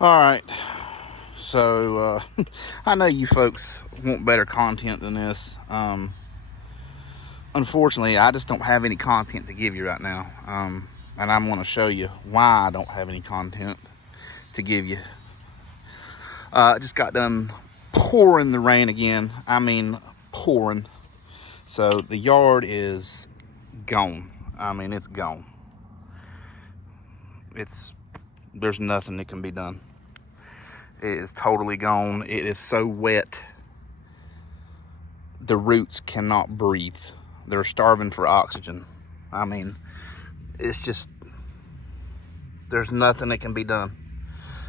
Alright, so I know you folks want better content than this. Unfortunately, I just don't have any content to give you right now. And I'm going to show you why I don't have any content to give you. I just got done pouring the rain again. I mean, pouring. So the yard is gone. I mean, it's gone. There's nothing that can be done. It is totally gone. It is so wet. The roots cannot breathe. They're starving for oxygen. I mean, it's just, there's nothing that can be done.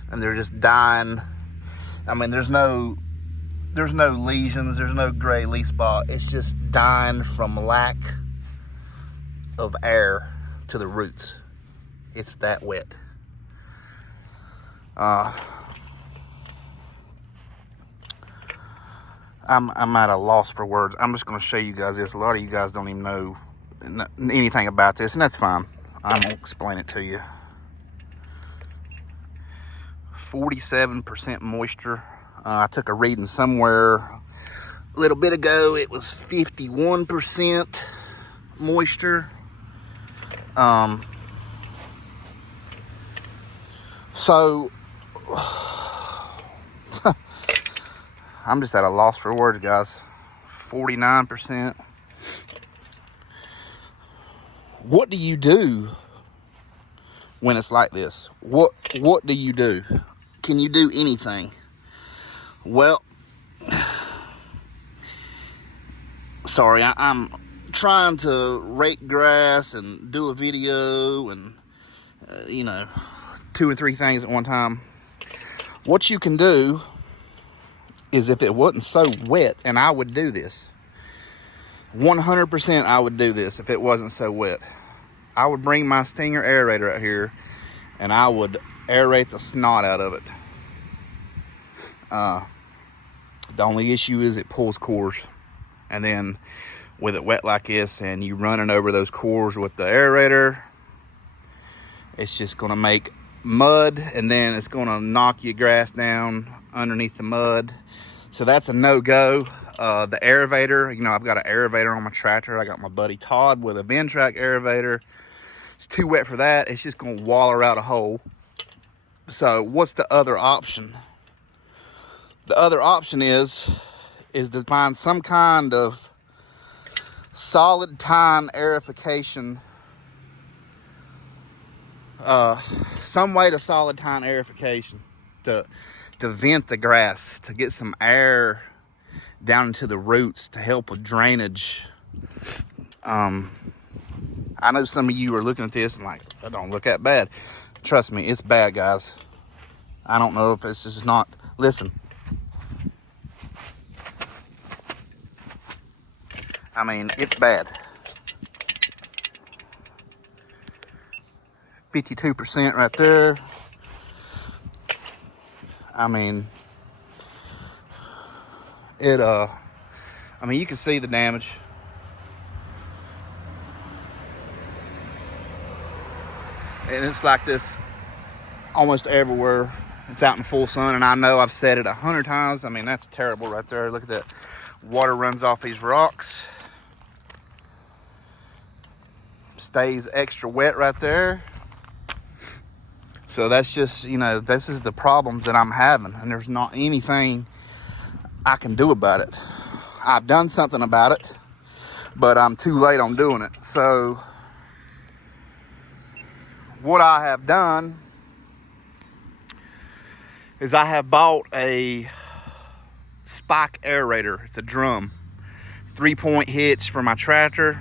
And they're just dying. I mean, there's no lesions, there's no gray leaf spot. It's just dying from lack of air to the roots. It's that wet. I'm at a loss for words. I'm just going to show you guys this. A lot of you guys don't even know anything about this, and that's fine. I'm going to explain it to you. 47% moisture. I took a reading somewhere a little bit ago. It was 51% moisture. So I'm just at a loss for words, guys. 49%. What do you do when it's like this? What do you do? Can you do anything? Well, sorry, I'm trying to rake grass and do a video and, 2 or 3 things at one time. What you can do is, if it wasn't so wet, and I would do this, 100% I would do this if it wasn't so wet. I would bring my Stinger aerator out here and I would aerate the snot out of it. The only issue is it pulls cores. And then with it wet like this and you running over those cores with the aerator, it's just going to make mud, and then it's going to knock your grass down underneath the mud. So that's a no-go. The aerator, I've got an aerator on my tractor. I got my buddy Todd with a Ventrac aerator. It's too wet for that. It's just going to waller out a hole. So what's the other option? The other option is to find some kind of solid tine aerification, some way to solid tine aerification to vent the grass, to get some air down into the roots to help with drainage. I know some of you are looking at this and like, that don't look that bad. Trust me, it's bad, guys. I don't know if it's just not. Listen. I mean, it's bad. 52% right there. I mean, you can see the damage. And it's like this almost everywhere. It's out in full sun, and I know I've said it 100 times. I mean, that's terrible right there. Look at that. Water runs off these rocks. Stays extra wet right there. So that's just, this is the problems that I'm having, and there's not anything I can do about it. I've done something about it, but I'm too late on doing it. So what I have done is I have bought a spike aerator. It's a drum, 3-point hitch for my tractor.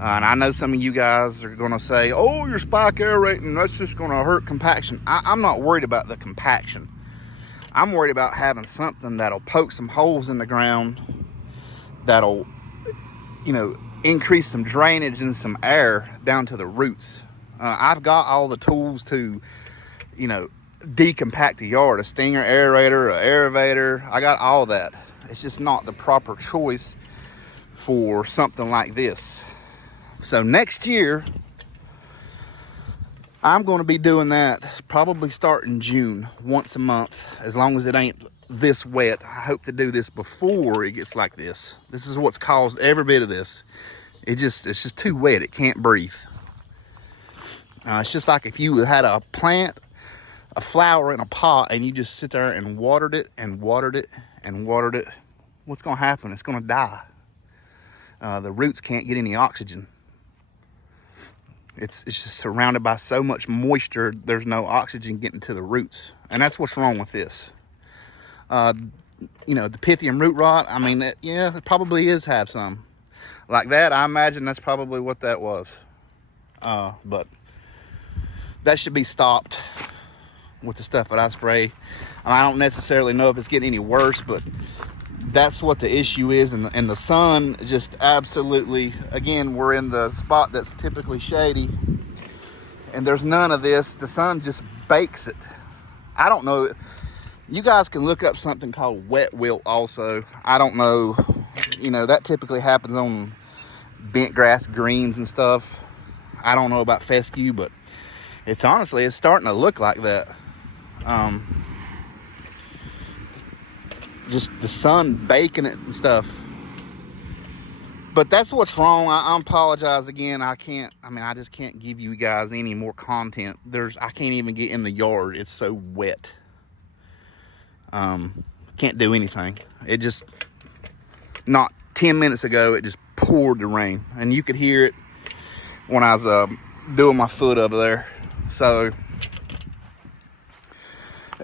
And I know some of you guys are going to say, oh, you're spike aerating, that's just going to hurt compaction. I'm not worried about the compaction. I'm worried about having something that'll poke some holes in the ground, that'll, increase some drainage and some air down to the roots. I've got all the tools to, decompact the yard, a Stinger aerator, an aerator. I got all that. It's just not the proper choice for something like this. So next year, I'm going to be doing that probably starting June, once a month, as long as it ain't this wet. I hope to do this before it gets like this. This is what's caused every bit of this. It's just too wet. It can't breathe. It's just like if you had a plant, a flower in a pot, and you just sit there and watered it and watered it and watered it. What's going to happen? It's going to die. The roots can't get any oxygen. It's just surrounded by so much moisture, there's no oxygen getting to the roots. And that's what's wrong with this. You know, the Pythium root rot, I mean, yeah, it probably is have some. Like that, I imagine that's probably what that was. But that should be stopped with the stuff that I spray. I don't necessarily know if it's getting any worse, but that's what the issue is. And the sun just absolutely, again, we're in the spot that's typically shady, and there's none of this. The sun just bakes it. I don't know. You guys can look up something called wet wilt also. I don't know. You know, that typically happens on bent grass greens and stuff. I don't know about fescue, but it's starting to look like that. Just the sun baking it and stuff. But that's what's wrong. I apologize again. I just can't give you guys any more content. I can't even get in the yard. It's so wet. Can't do anything. It just, not 10 minutes ago, it just poured the rain. And you could hear it when I was doing my foot over there. So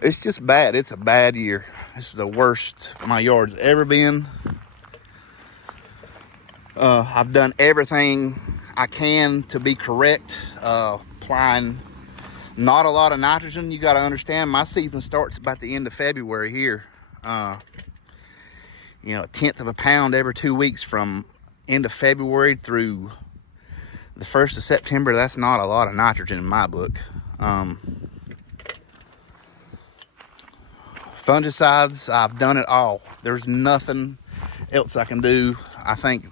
it's just bad. It's a bad year. This is the worst my yard's ever been. I've done everything I can to be correct. Applying not a lot of nitrogen. You got to understand, my season starts about the end of February here. You know, 1/10 of a pound every 2 weeks from end of February through the 1st of September. That's not a lot of nitrogen in my book. Fungicides, I've done it all. There's nothing else I can do. I think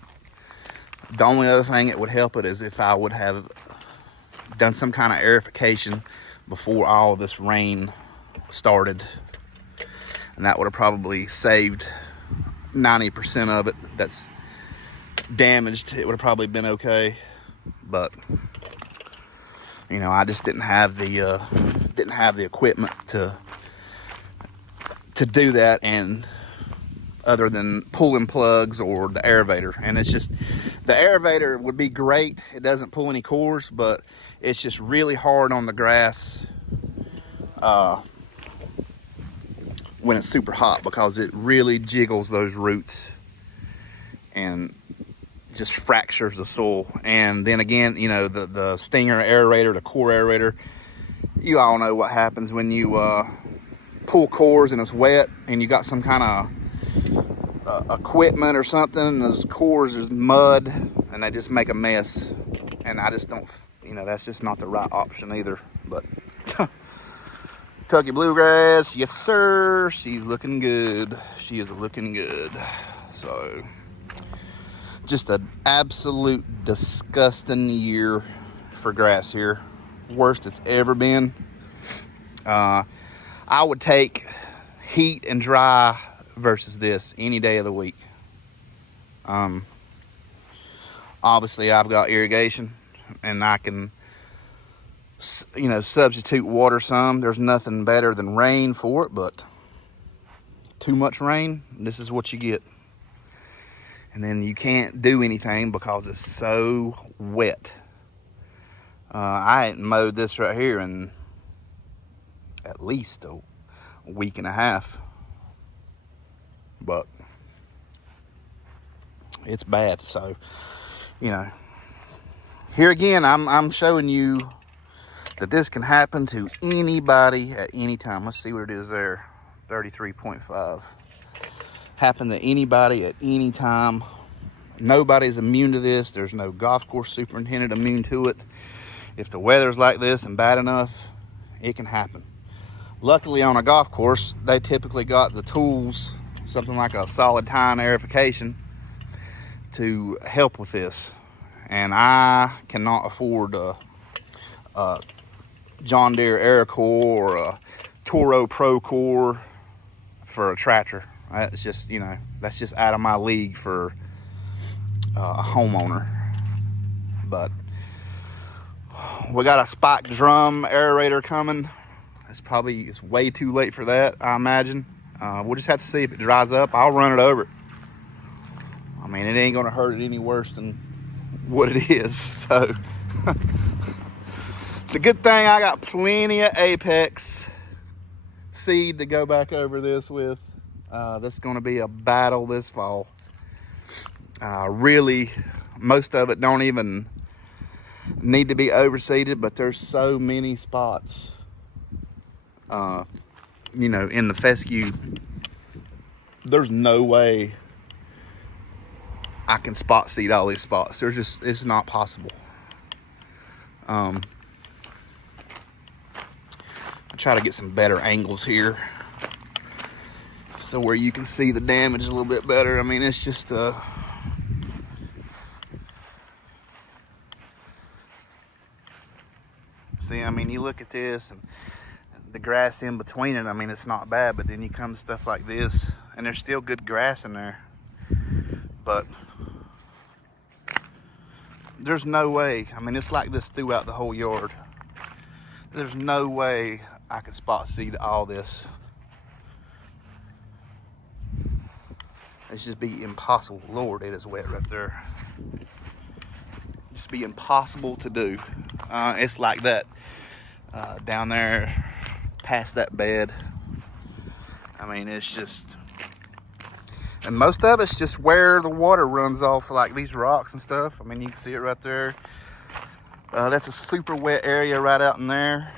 the only other thing that would help it is if I would have done some kind of aerification before all of this rain started. And that would have probably saved 90% of it that's damaged. It would have probably been okay. But, you know, I just didn't have the equipment to do that, and other than pulling plugs or the aerator. And it's just, the aerator would be great. It doesn't pull any cores, but it's just really hard on the grass when it's super hot, because it really jiggles those roots and just fractures the soil. And then again, you know, the stinger aerator, the core aerator, you all know what happens when you pull cores and it's wet and you got some kind of equipment or something, and those cores is mud and they just make a mess. And I just don't, you know, that's just not the right option either. But Kentucky bluegrass, yes sir, she's looking good. She is looking good. So just an absolute disgusting year for grass here. Worst it's ever been. I would take heat and dry versus this any day of the week. Obviously I've got irrigation and I can, you know, substitute water some. There's nothing better than rain for it, but too much rain, this is what you get. And then you can't do anything because it's so wet. I hadn't mowed this right here in at least a week and a half, but it's bad. So, you know, here again, I'm showing you that this can happen to anybody at any time. Let's see what it is there. 33.5. Happen to anybody at any time. Nobody's immune to this. There's no golf course superintendent immune to it. If the weather's like this and bad enough, it can happen. Luckily on a golf course, they typically got the tools, something like a solid tine aerification, to help with this. And I cannot afford John Deere AeroCore or a Toro Pro Core for a tractor. That's just, you know, that's just out of my league for a homeowner. But we got a spike drum aerator coming. It's way too late for that, I imagine. We'll just have to see if it dries up. I'll run it over. I mean, it ain't gonna hurt it any worse than what it is. So it's a good thing I got plenty of Apex seed to go back over this with. That's gonna be a battle this fall. Really, most of it don't even need to be overseeded, but there's so many spots, you know, in the fescue. There's no way I can spot seed all these spots. It's not possible. I'll try to get some better angles here so where you can see the damage a little bit better. I mean, it's just see, I mean, you look at this and the grass in between it, I mean, it's not bad, but then you come to stuff like this and there's still good grass in there. But there's no way, I mean, it's like this throughout the whole yard. There's no way I could spot seed all this. It's just be impossible. Lord, it is wet right there. Just be impossible to do. It's like that down there past that bed. I mean, it's just, and most of it's just where the water runs off, like these rocks and stuff. I mean, you can see it right there. That's a super wet area right out in there.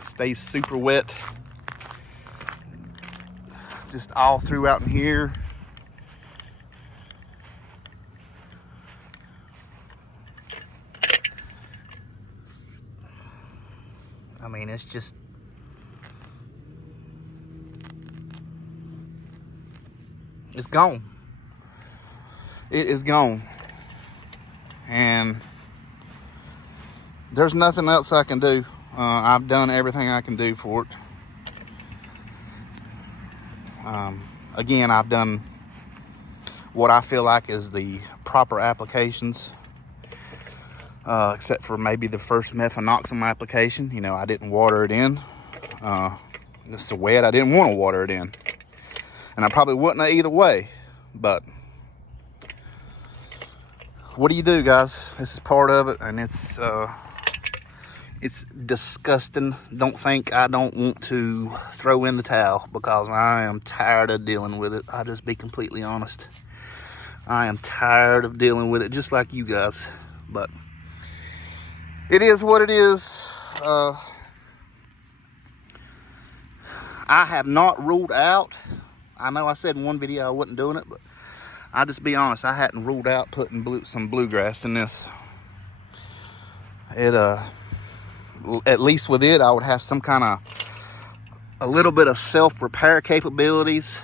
Stays super wet just all throughout in here. I mean, it's just, it's gone. It is gone. And there's nothing else I can do. I've done everything I can do for it. Again, I've done what I feel like is the proper applications, except for maybe the first methanoxam application. You know, I didn't water it in. It's so wet, I didn't want to water it in. And I probably wouldn't have either way. But what do you do, guys? This is part of it, and it's disgusting. Don't think I don't want to throw in the towel, because I am tired of dealing with it. I'll just be completely honest. I am tired of dealing with it, just like you guys. But it is what it is. I have not ruled out. I know I said in one video I wasn't doing it, but I'll just be honest. I hadn't ruled out putting some bluegrass in this. At least with it, I would have some kind of a little bit of self-repair capabilities.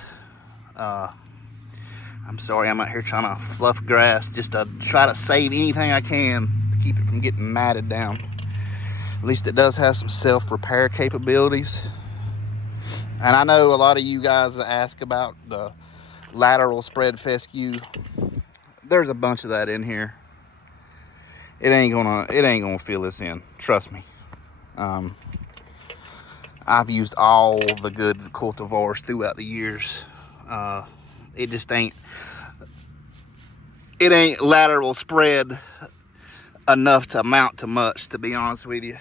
I'm sorry, I'm out here trying to fluff grass just to try to save anything I can to keep it from getting matted down. At least it does have some self-repair capabilities. And I know a lot of you guys ask about the lateral spread fescue. There's a bunch of that in here. It ain't gonna fill this in. Trust me. I've used all the good cultivars throughout the years. It just ain't lateral spread enough to amount to much, to be honest with you.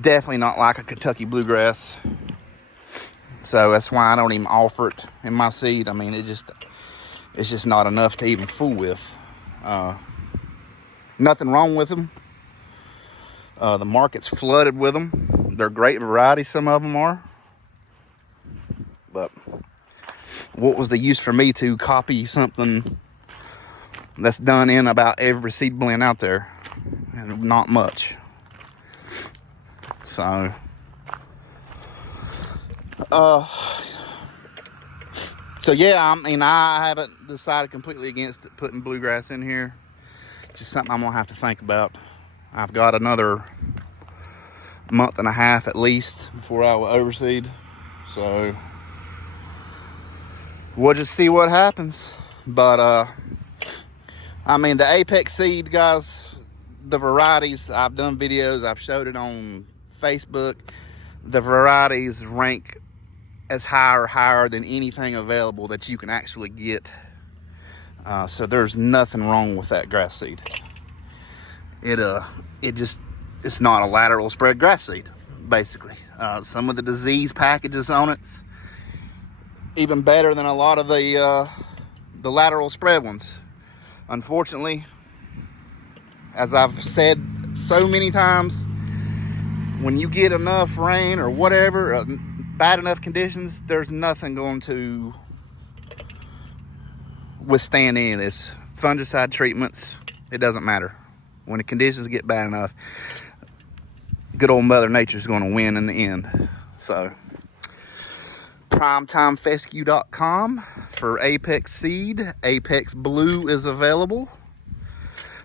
Definitely not like a Kentucky bluegrass. So that's why I don't even offer it in my seed. I mean, it's just not enough to even fool with. Nothing wrong with them. The market's flooded with them. They're great varieties, some of them are. But what was the use for me to copy something that's done in about every seed blend out there? And not much. So, yeah, I mean, I haven't decided completely against putting bluegrass in here. just something I'm gonna have to think about. I've got another month and a half at least before I will overseed, so we'll just see what happens. But I mean, the Apex seed, guys, the varieties, I've done videos, I've showed it on Facebook. The varieties rank as high or higher than anything available that you can actually get. So there's nothing wrong with that grass seed. It's not a lateral spread grass seed, basically. Some of the disease packages on it's even better than a lot of the lateral spread ones. Unfortunately, as I've said so many times, when you get enough rain or whatever, bad enough conditions, there's nothing going to withstand any of this. Fungicide treatments, it doesn't matter. When the conditions get bad enough, good old Mother Nature's going to win in the end. So, primetimefescue.com for Apex seed. Apex Blue is available.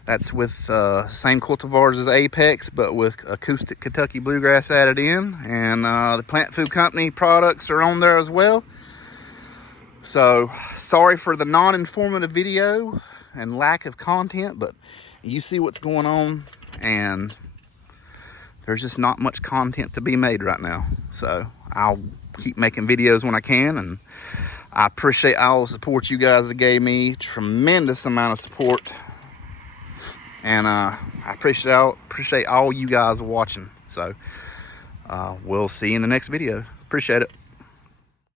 That's with same cultivars as Apex, but with acoustic Kentucky bluegrass added in. And the Plant Food Company products are on there as well. So, sorry for the non-informative video and lack of content, but you see what's going on, and there's just not much content to be made right now. So, I'll keep making videos when I can, and I appreciate all the support you guys have gave me. Tremendous amount of support. And I appreciate all you guys watching. So, we'll see you in the next video. Appreciate it.